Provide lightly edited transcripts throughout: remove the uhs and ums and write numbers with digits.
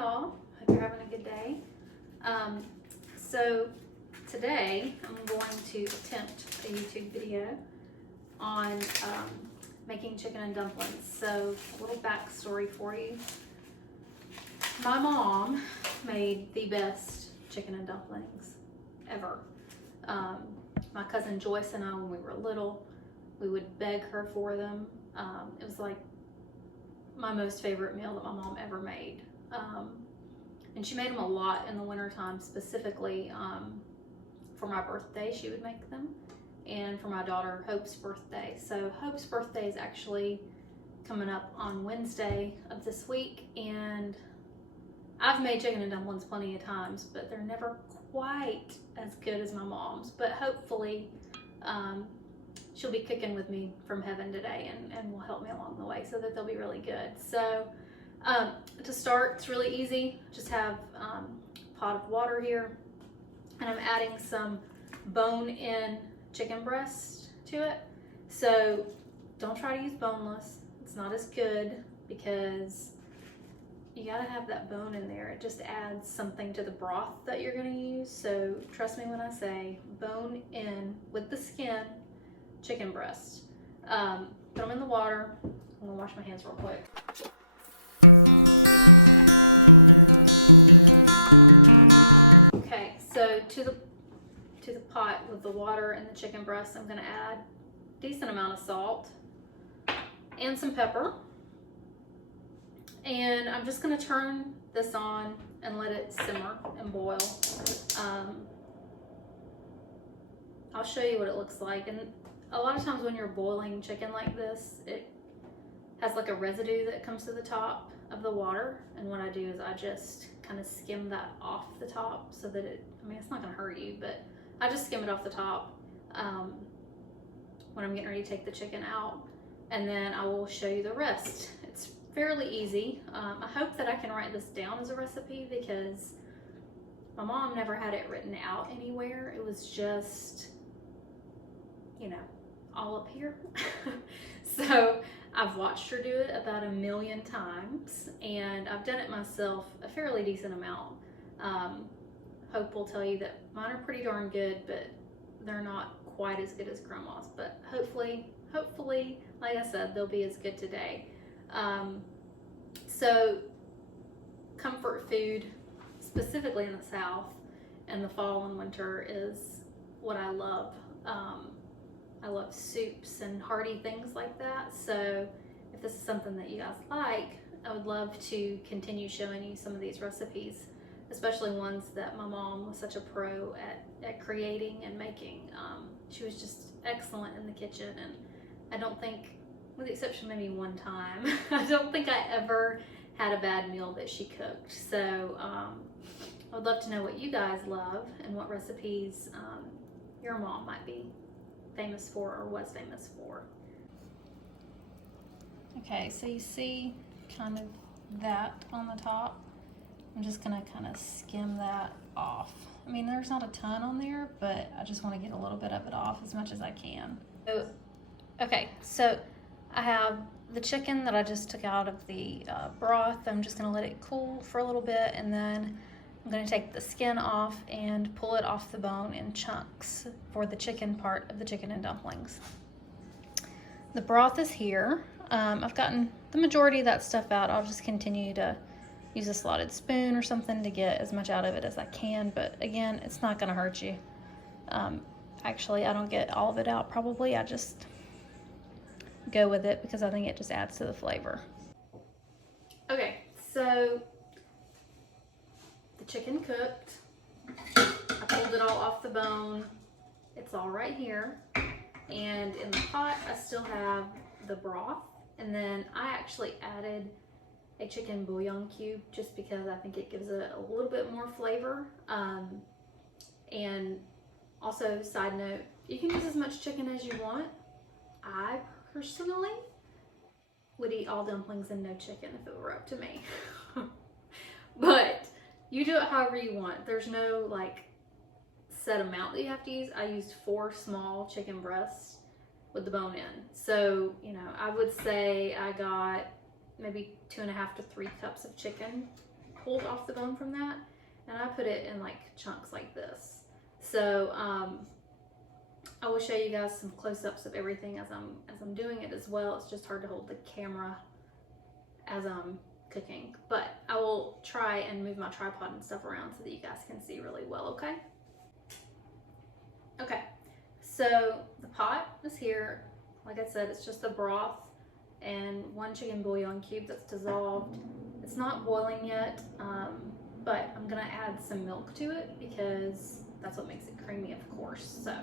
y'all. Hope you're having a good day. So today I'm going to attempt a YouTube video on making chicken and dumplings. So a little backstory for you. My mom made the best chicken and dumplings ever. My cousin Joyce and I, when we were little, we would beg her for them. It was like my most favorite meal that my mom ever made. And she made them a lot in the wintertime, specifically for my birthday she would make them, and for my daughter Hope's birthday. So Hope's birthday is actually coming up on Wednesday of this week, and I've made chicken and dumplings plenty of times, but they're never quite as good as my mom's. But hopefully she'll be cooking with me from heaven today and will help me along the way so that they'll be really good. So to start, it's really easy. Just have a pot of water here, and I'm adding some bone-in chicken breast to it. So don't try to use boneless. It's not as good because you gotta have that bone in there. It just adds something to the broth that you're gonna use. So trust me when I say bone in with the skin chicken breast. Put them in the water. I'm gonna wash my hands real quick. Okay, so to the pot with the water and the chicken breast, I'm gonna add a decent amount of salt and some pepper. And I'm just gonna turn this on and let it simmer and boil. I'll show you what it looks like. And a lot of times when you're boiling chicken like this, it has like a residue that comes to the top of the water. And what I do is I just kind of skim that off the top so that it's not gonna hurt you, but I just skim it off the top when I'm getting ready to take the chicken out. And then I will show you the rest. It's fairly easy. I hope that I can write this down as a recipe because my mom never had it written out anywhere. It was just, all up here. So I've watched her do it about 1,000,000 times, and I've done it myself a fairly decent amount. Hope will tell you that mine are pretty darn good, but they're not quite as good as grandma's. But hopefully, like I said, they'll be as good today. So comfort food, specifically in the South in the fall and winter, is what I love. I love soups and hearty things like that. So if this is something that you guys like, I would love to continue showing you some of these recipes, especially ones that my mom was such a pro at creating and making. She was just excellent in the kitchen, and I don't think, with the exception of maybe one time, I don't think I ever had a bad meal that she cooked. So I would love to know what you guys love and what recipes your mom might be famous for or was famous for. Okay, so you see kind of that on the top. I'm just gonna kind of skim that off. There's not a ton on there, but I just want to get a little bit of it off as much as I can. So I have the chicken that I just took out of the broth. I'm just gonna let it cool for a little bit, and then I'm gonna take the skin off and pull it off the bone in chunks for the chicken part of the chicken and dumplings. The broth is here. I've gotten the majority of that stuff out. I'll just continue to use a slotted spoon or something to get as much out of it as I can, but again, it's not gonna hurt you. Actually, I don't get all of it out probably. I just go with it because I think it just adds to the flavor. Okay, so the chicken cooked. I pulled it all off the bone. It's all right here. And in the pot, I still have the broth. And then I actually added a chicken bouillon cube just because I think it gives it a little bit more flavor. And also, side note, you can use as much chicken as you want. I personally would eat all dumplings and no chicken if it were up to me. But you do it however you want. There's no set amount that you have to use. I used 4 small chicken breasts with the bone in. So, I would say I got maybe 2.5 to 3 cups of chicken pulled off the bone from that, and I put it in like chunks like this. So I will show you guys some close-ups of everything as I'm doing it as well. It's just hard to hold the camera as I'm cooking, but I will try and move my tripod and stuff around so that you guys can see really well. Okay. Okay, so the pot is here. Like I said, it's just the broth and 1 chicken bouillon cube that's dissolved. It's not boiling yet, but I'm gonna add some milk to it because that's what makes it creamy, of course. So,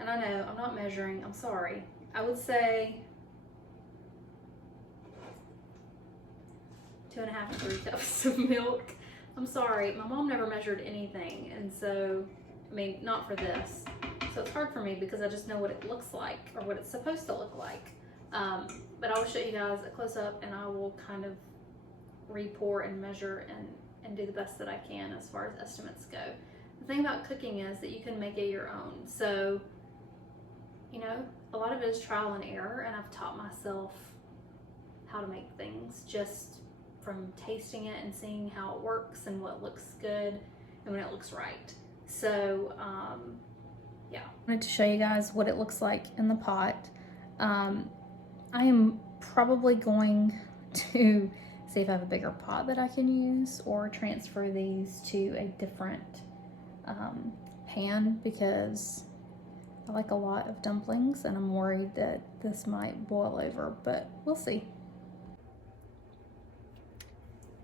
and I know I'm not measuring, I'm sorry. I would say 2.5 to 3 cups of milk. I'm sorry, my mom never measured anything, and so, I mean, not for this. So it's hard for me because I just know what it looks like or what it's supposed to look like. But I will show you guys a close up, and I will kind of re-pour and measure and do the best that I can as far as estimates go. The thing about cooking is that you can make it your own. So, you know, a lot of it is trial and error, and I've taught myself how to make things just from tasting it and seeing how it works and what looks good and when it looks right. So yeah, I wanted to show you guys what it looks like in the pot. I am probably going to see if I have a bigger pot that I can use or transfer these to a different pan because I like a lot of dumplings and I'm worried that this might boil over, but we'll see.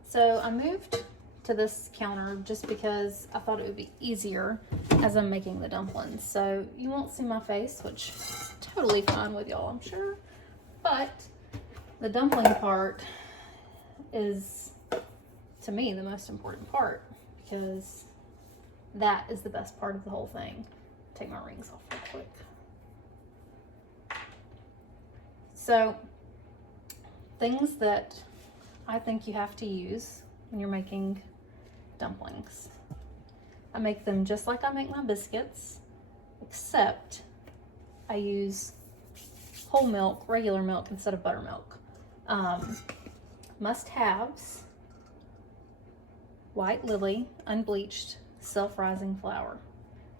So I moved to this counter just because I thought it would be easier as I'm making the dumplings. So you won't see my face, which is totally fine with y'all, I'm sure. But the dumpling part is, to me, the most important part because that is the best part of the whole thing. Take my rings off real quick. So things that I think you have to use when you're making dumplings. I make them just like I make my biscuits, except I use whole milk, regular milk instead of buttermilk. Must-haves: White Lily, unbleached, self-rising flour.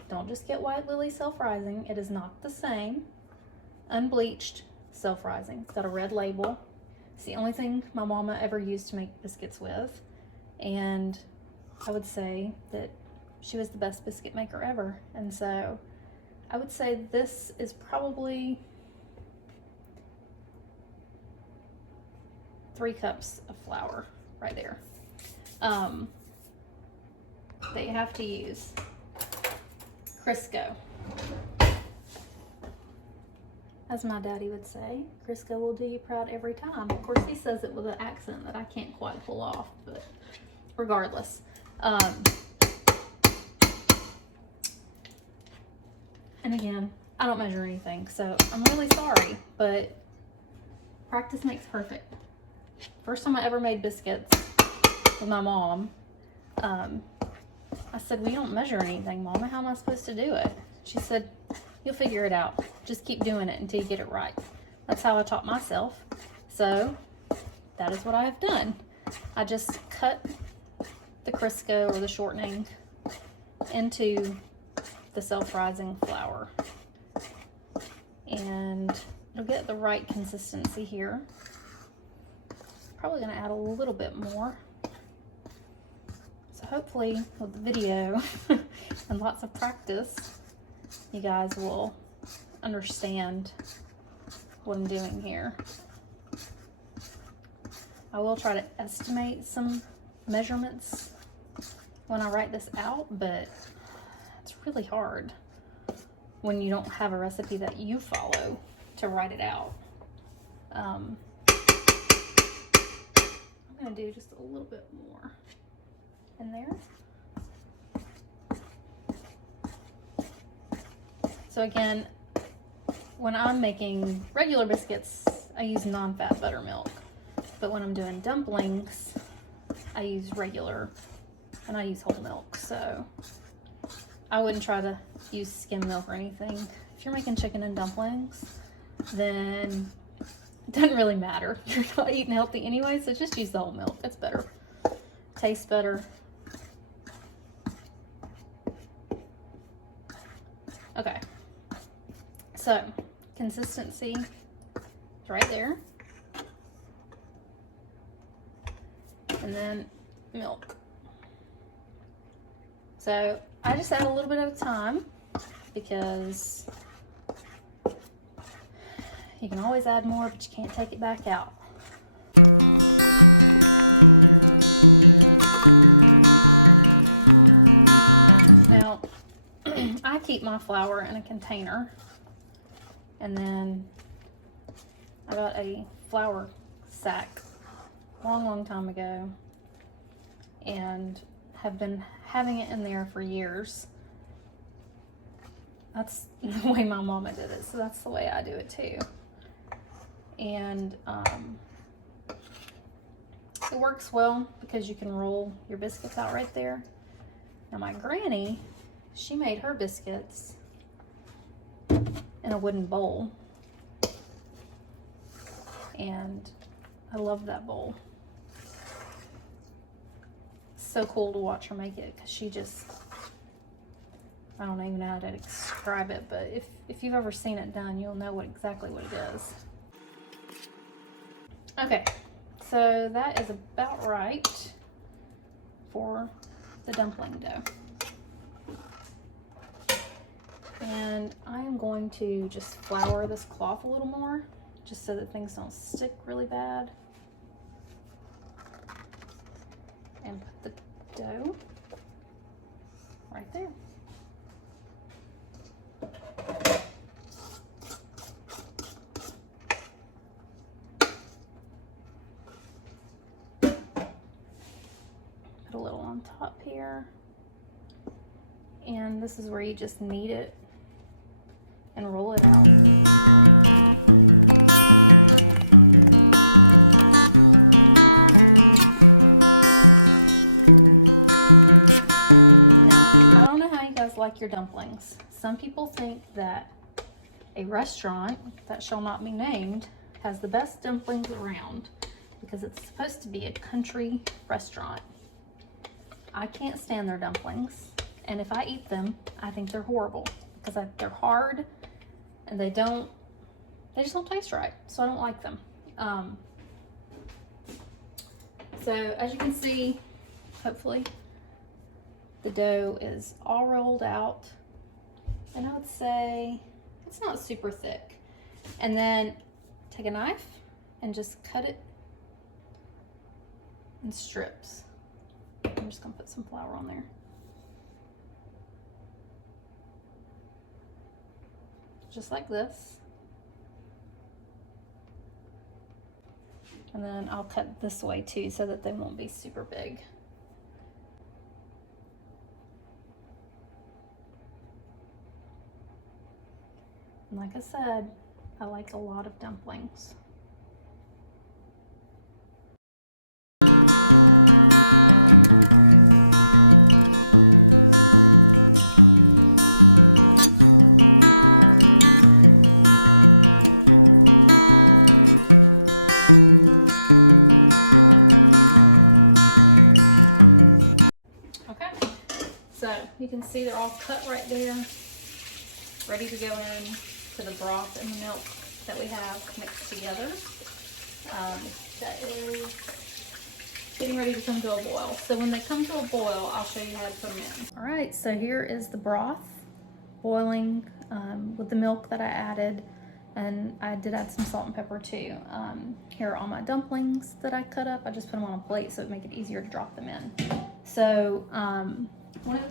Don't just get White Lily self-rising, it is not the same. Unbleached, self-rising. It's got a red label. It's the only thing my mama ever used to make biscuits with, and I would say that she was the best biscuit maker ever. And so I would say this is probably 3 cups of flour right there that you have to use. Crisco. As my daddy would say, Crisco will do you proud every time. Of course, he says it with an accent that I can't quite pull off, but regardless. And again, I don't measure anything, so I'm really sorry, but practice makes perfect. First time I ever made biscuits with my mom, I said, "We don't measure anything, Mama. How am I supposed to do it?" She said, "You'll figure it out. Just keep doing it until you get it right." That's how I taught myself. So that is what I have done. I just cut the Crisco or the shortening into the self-rising flour. And it'll get the right consistency here. Probably gonna add a little bit more. So hopefully with the video and lots of practice, you guys will understand what I'm doing here. I will try to estimate some measurements when I write this out, but it's really hard when you don't have a recipe that you follow to write it out. I'm gonna do just a little bit more in there. So again, when I'm making regular biscuits, I use non-fat buttermilk. But when I'm doing dumplings, I use regular, and I use whole milk. So I wouldn't try to use skim milk or anything. If you're making chicken and dumplings, then It doesn't really matter. You're not eating healthy anyway, so just use the whole milk. It's better. Tastes better. Okay. So, consistency is right there. And then milk. So, I just add a little bit at a time because you can always add more, but you can't take it back out. Now, I keep my flour in a container, and then I got a flour sack long time ago and have been having it in there for years. That's the way my mama did it, so that's the way I do it too. And it works well because you can roll your biscuits out right there. Now my granny, she made her biscuits in a wooden bowl, and I love that bowl. So cool to watch her make it because she just, I don't even know how to describe it, but if you've ever seen it done, you'll know exactly what it is. Okay, so that is about right for the dumpling dough. And I am going to just flour this cloth a little more, just so that things don't stick really bad. And put the dough right there. Put a little on top here. And this is where you just knead it and roll it out. Now, I don't know how you guys like your dumplings. Some people think that a restaurant that shall not be named has the best dumplings around because it's supposed to be a country restaurant. I can't stand their dumplings, and if I eat them, I think they're horrible because they're hard and they just don't taste right, so I don't like them. So as you can see, hopefully the dough is all rolled out, and I would say it's not super thick. And then take a knife and just cut it in strips. I'm just gonna put some flour on there. Just like this. And then I'll cut this way too so that they won't be super big. And like I said, I like a lot of dumplings. So you can see they're all cut right there, ready to go in to the broth and the milk that we have mixed together. That is getting ready to come to a boil. So when they come to a boil, I'll show you how to put them in. All right, so here is the broth boiling with the milk that I added, and I did add some salt and pepper too. Here are all my dumplings that I cut up. I just put them on a plate so it would make it easier to drop them in. So one of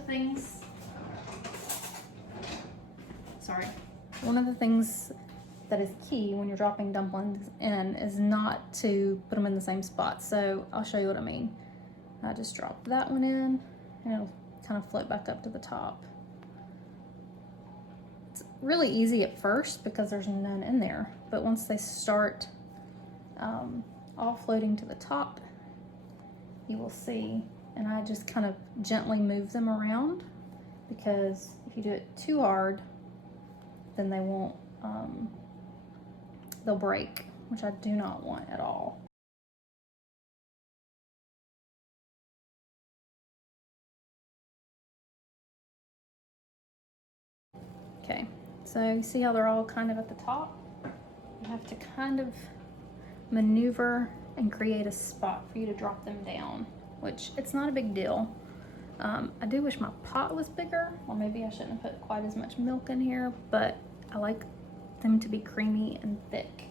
the things that is key when you're dropping dumplings in is not to put them in the same spot. So I'll show you what I mean. I just drop that one in and it'll kind of float back up to the top. It's really easy at first because there's none in there, but once they start all floating to the top, you will see. And I just kind of gently move them around, because if you do it too hard, then they won't, they'll break which I do not want at all. Okay, so you see how they're all kind of at the top? You have to kind of maneuver and create a spot for you to drop them down, which it's not a big deal. I do wish my pot was bigger, or maybe I shouldn't have put quite as much milk in here, but I like them to be creamy and thick.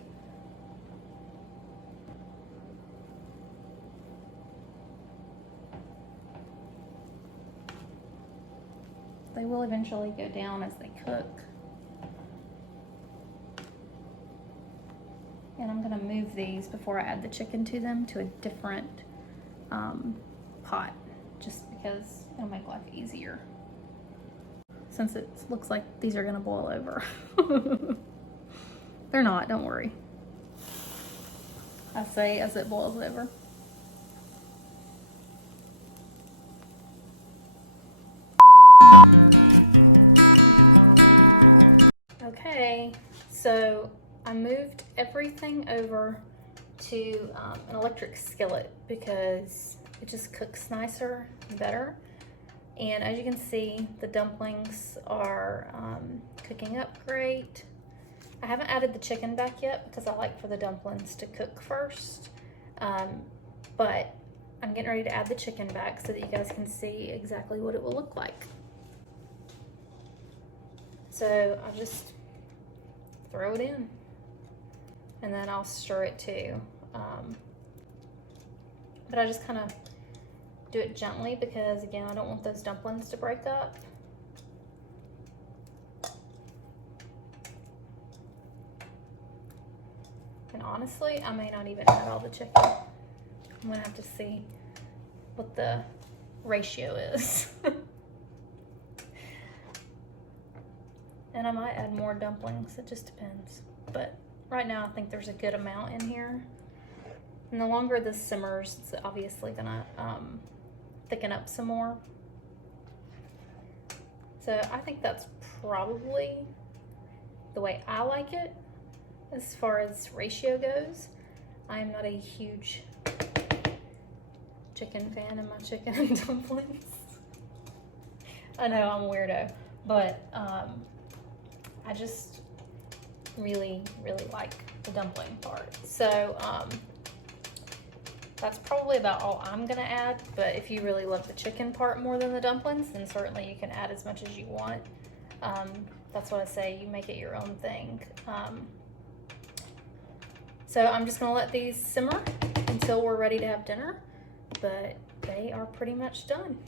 They will eventually go down as they cook. And I'm gonna move these before I add the chicken to them to a different pot, just because it'll make life easier. Since it looks like these are gonna boil over. They're not, don't worry. I say as it boils over. Okay, so I moved everything over to an electric skillet because it just cooks nicer and better. And as you can see, the dumplings are cooking up great. I haven't added the chicken back yet because I like for the dumplings to cook first. But I'm getting ready to add the chicken back so that you guys can see exactly what it will look like. So I'll just throw it in and then I'll stir it too. But I just kind of do it gently because, again, I don't want those dumplings to break up. And honestly, I may not even add all the chicken. I'm gonna have to see what the ratio is. And I might add more dumplings, it just depends. But right now I think there's a good amount in here. And the longer this simmers, it's obviously gonna thicken up some more. So I think that's probably the way I like it as far as ratio goes. I am not a huge chicken fan in my chicken and dumplings. I know I'm a weirdo, but I just really like the dumpling part. So that's probably about all I'm gonna add, but if you really love the chicken part more than the dumplings, then certainly you can add as much as you want. That's what I say, you make it your own thing. So I'm just gonna let these simmer until we're ready to have dinner, but they are pretty much done.